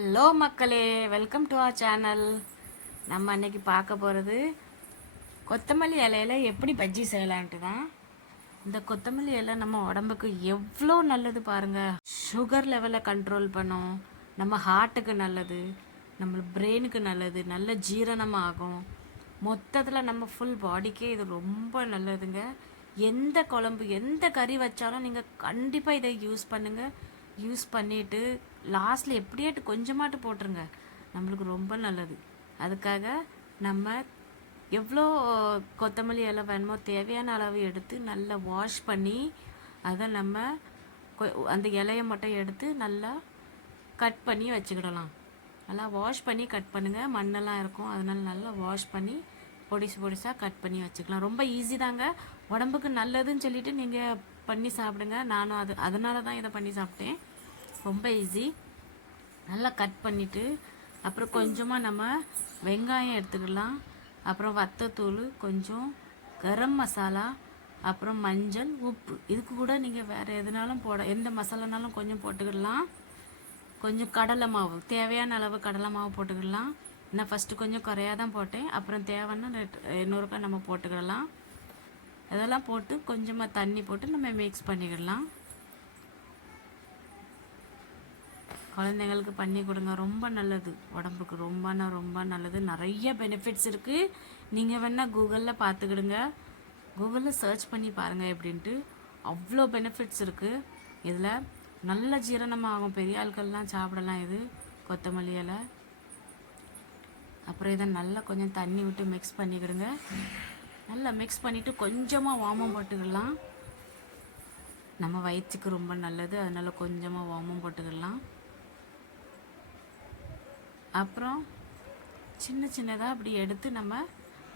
Hello மக்களே, welcome to our channel. நம்ம அன்னைக்கு பார்க்க போகிறது கொத்தமல்லி இலையில எப்படி பஜ்ஜி செய்யலான்ட்டு தான். இந்த கொத்தமல்லி இலை நம்ம உடம்புக்கு எவ்வளோ நல்லது பாருங்கள். சுகர் லெவலை கண்ட்ரோல் பண்ணும், நம்ம ஹார்ட்டுக்கு நல்லது, நம்ம பிரெயினுக்கு நல்லது, நல்ல ஜீரணமாகும். மொத்தத்தில் நம்ம ஃபுல் பாடிக்கே இது ரொம்ப நல்லதுங்க. எந்த குழம்பு எந்த கறி வச்சாலும் நீங்கள் கண்டிப்பாக இதை யூஸ் பண்ணுங்கள். யூஸ் பண்ணிவிட்டு லாஸ்ட்டில் எப்படியாட்டு கொஞ்சமாட்டு போட்டுருங்க, நம்மளுக்கு ரொம்ப நல்லது. அதுக்காக நம்ம எவ்வளோ கொத்தமல்லி இலை வேணுமோ தேவையான அளவு எடுத்து நல்லா வாஷ் பண்ணி அதை நம்ம அந்த இலையை மட்டும் எடுத்து நல்லா கட் பண்ணி வச்சுக்கிடலாம். நல்லா வாஷ் பண்ணி கட் பண்ணுங்கள், மண்ணெல்லாம் இருக்கும், அதனால நல்லா வாஷ் பண்ணி பொடிசாக கட் பண்ணி வச்சுக்கலாம். ரொம்ப ஈஸி தாங்க, உடம்புக்கு நல்லதுன்னு சொல்லிவிட்டு நீங்கள் பண்ணி சாப்பிடுங்க. நானும் அதனால தான் இதை பண்ணி சாப்பிட்டேன். ரொம்ப ஈஸி. நல்லா கட் பண்ணிவிட்டு அப்புறம் கொஞ்சமாக நம்ம வெங்காயம் எடுத்துக்கலாம், அப்புறம் வத்தத்தூள், கொஞ்சம் கரம் மசாலா, அப்புறம் மஞ்சள், உப்பு. இதுக்கு கூட நீங்கள் வேறு எதுனாலும் எந்த மசாலானாலும் கொஞ்சம் போட்டுக்கிடலாம். கொஞ்சம் கடலை மாவு, தேவையான அளவு கடலை மாவு போட்டுக்கிடலாம். நான் ஃபஸ்ட்டு கொஞ்சம் குறையாக தான் போட்டேன், அப்புறம் தேவைன்னா இன்னொருக்கா நம்ம போட்டுக்கிடலாம். இதெல்லாம் போட்டு கொஞ்சமாக தண்ணி போட்டு நம்ம மிக்ஸ் பண்ணிக்கிடலாம். குழந்தைங்களுக்கு பண்ணி கொடுங்க, ரொம்ப நல்லது, உடம்புக்கு ரொம்ப நல்லது. நிறைய பெனிஃபிட்ஸ் இருக்குது. நீங்கள் வேணால் கூகுளில் பார்த்துக்கிடுங்க, கூகுளில் சர்ச் பண்ணி பாருங்கள் எப்படின்ட்டு. அவ்வளோ பெனிஃபிட்ஸ் இருக்குது இதில். நல்ல ஜீரணமாகும், பெரிய ஆட்கள்லாம் சாப்பிடலாம் இது கொத்தமல்லி இலை. அப்புறம் இதை நல்லா கொஞ்சம் தண்ணி விட்டு மிக்ஸ் பண்ணிக்கிடுங்க. நல்லா மிக்ஸ் பண்ணிவிட்டு கொஞ்சமாக ஓமம் போட்டுக்கிடலாம். நம்ம வயிற்றுக்கு ரொம்ப நல்லது, அதனால் கொஞ்சமாக ஓமம் போட்டுக்கிடலாம். அப்புறம் சின்னதாக அப்படி எடுத்து நம்ம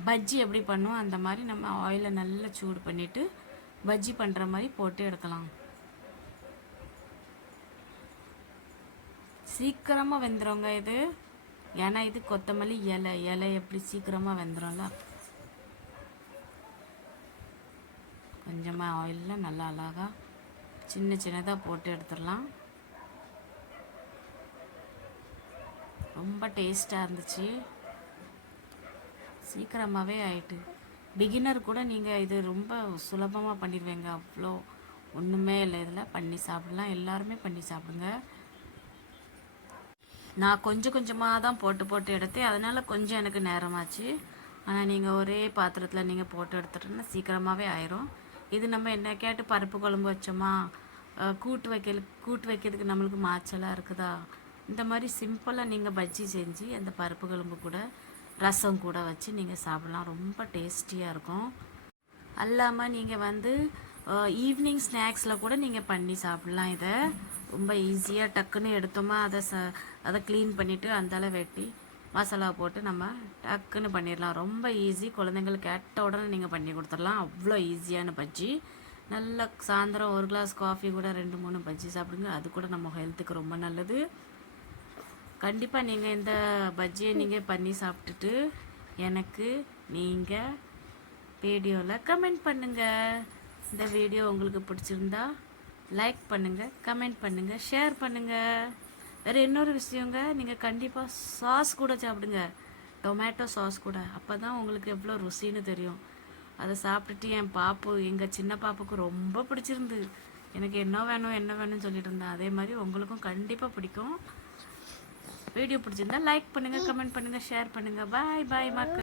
பஜ்ஜி எப்படி பண்ணுவோம் அந்த மாதிரி நம்ம ஆயிலை நல்லா சூடு பண்ணிவிட்டு பஜ்ஜி பண்ணுற மாதிரி போட்டு எடுக்கலாம். சீக்கிரமாக வெந்துடுங்க இது, ஏன்னா இது கொத்தமல்லி இலை எப்படி சீக்கிரமாக வெந்துடும்ல. கொஞ்சமாக ஆயிலில் நல்லா அழகாக சின்னதாக போட்டு எடுத்துடலாம். ரொம்ப டேஸ்ட்டாக இருந்துச்சு, சீக்கிரமாகவே ஆயிட்டு. பிகினர் கூட நீங்கள் இது ரொம்ப சுலபமாக பண்ணிடுவீங்க, அவ்வளோ ஒன்றுமே இல்லை, இதில் பண்ணி சாப்பிடலாம். எல்லாருமே பண்ணி சாப்பிடுங்க. நான் கொஞ்சமாக தான் போட்டு எடுத்தேன், அதனால் கொஞ்சம் எனக்கு நேரமாச்சு. ஆனால் நீங்கள் ஒரே பாத்திரத்தில் நீங்கள் போட்டு எடுத்துட்டோன்னா சீக்கிரமாகவே ஆயிரும். இது நம்ம என்ன கேட்டு பருப்பு குழம்பு வச்சோமா, கூட்டு வைக்கிறதுக்கு நம்மளுக்கு மாய்ச்சலாக இருக்குதா, இந்த மாதிரி சிம்பிளாக நீங்கள் பஜ்ஜி செஞ்சு அந்த பருப்பு குழம்பு கூட ரசம் கூட வச்சு நீங்கள் சாப்பிட்லாம். ரொம்ப டேஸ்டியாக இருக்கும். அல்லாமல் நீங்கள் ஈவினிங் ஸ்நாக்ஸில் கூட நீங்கள் பண்ணி சாப்பிட்லாம். இதை ரொம்ப ஈஸியாக டக்குன்னு எடுத்தோமா அதை க்ளீன் பண்ணிவிட்டு அந்தால வெட்டி மசாலா போட்டு நம்ம டக்குன்னு பண்ணிடலாம். ரொம்ப ஈஸி, குழந்தைங்களுக்கு கேட்ட உடனே நீங்கள் பண்ணி கொடுத்துடலாம். அவ்வளோ ஈஸியான பஜ்ஜி. நல்லா சாயந்தரம் ஒரு கிளாஸ் காஃபி கூட 2-3 பஜ்ஜி சாப்பிடுங்க, அது கூட நம்ம ஹெல்த்துக்கு ரொம்ப நல்லது. கண்டிப்பாக நீங்கள் இந்த பஜ்ஜியை நீங்கள் பண்ணி சாப்பிட்டுட்டு எனக்கு நீங்கள் வீடியோவில் கமெண்ட் பண்ணுங்கள். இந்த வீடியோ உங்களுக்கு பிடிச்சிருந்தா லைக் பண்ணுங்கள், கமெண்ட் பண்ணுங்கள், ஷேர் பண்ணுங்கள். வேறு இன்னொரு விஷயங்க, நீங்கள் கண்டிப்பாக சாஸ் கூட சாப்பிடுங்க, டொமேட்டோ சாஸ் கூட. அப்போ தான் உங்களுக்கு எவ்வளோ ருசின்னு தெரியும். அதை சாப்பிட்டுட்டு எங்கள் சின்ன பாப்புக்கு ரொம்ப பிடிச்சிருந்து, எனக்கு என்ன வேணும்னு சொல்லிட்டு இருந்தேன். அதே மாதிரி உங்களுக்கும் கண்டிப்பாக பிடிக்கும். வீடியோ பிடிச்சிருந்தா லைக் பண்ணுங்கள், கமெண்ட் பண்ணுங்கள், ஷேர் பண்ணுங்கள். பாய் மக்கள்.